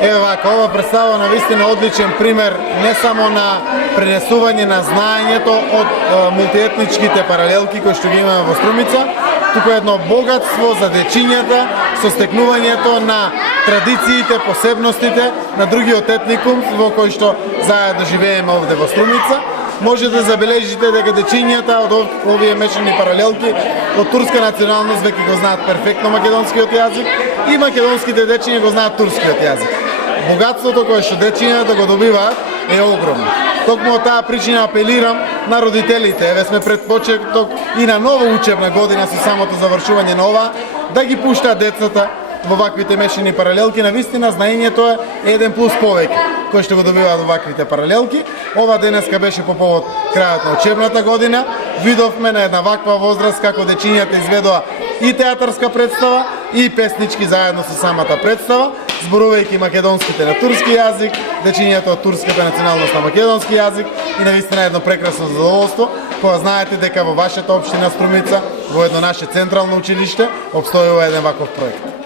Ева вака, ова представа навистина одличен пример не само на пренесување на знаењето од мултиетничките паралелки кои што ги имаме во Струмица, туку едно богатство за дечињата со стекнувањето на традициите, посебностите на другиот етникум во кој што заедно живееме овде во Струмица. Може да забележите дека дечињата од овие мешани паралелки од турска националност веќе го знаат перфектно македонскиот јазик и македонските дечиња го знаат турскиот јазик. Богатството кое што дечињата го добиваат е огромно. Токму од таа причина апелирам на родителите, еве сме пред почеток и на нова учебна година со самото завршување на ова, да ги пуштаат децата во ваквите мешани паралелки. Навистина знаењето е еден плюс повеќе кој што го добиваат во ваквите паралелки. Ова денеска беше по повод крајот на учебната година. Видовме на една ваква возраст како дечињата изведоа и театарска представа и песнички заедно со самата представа, зборувајќи македонските на турски јазик, дечињата од турската националност на македонски јазик и навистина едно прекрасно задоволство кога знаете дека во вашата општина Струмица, во едно наше централно училиште, обстојува еден ваков проект.